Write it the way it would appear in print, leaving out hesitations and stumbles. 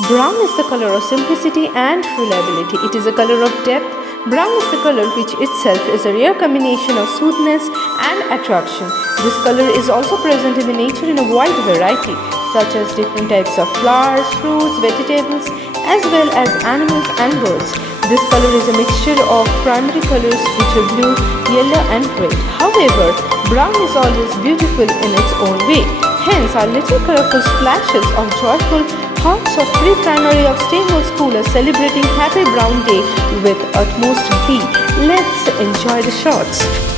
Brown is the color of simplicity and reliability. It is a color of depth. Brown is the color which itself is a rare combination of soothness and attraction. This color is also present in the nature in a wide variety, such as different types of flowers, fruits, vegetables, as well as animals and birds. This color is a mixture of primary colors which are blue, yellow and red. However, brown is always beautiful in its own way. Hence, our little colorful splashes of joyful hearts of pre-primary of Steinway School are celebrating Happy Brown Day with utmost glee. Let's enjoy the shots.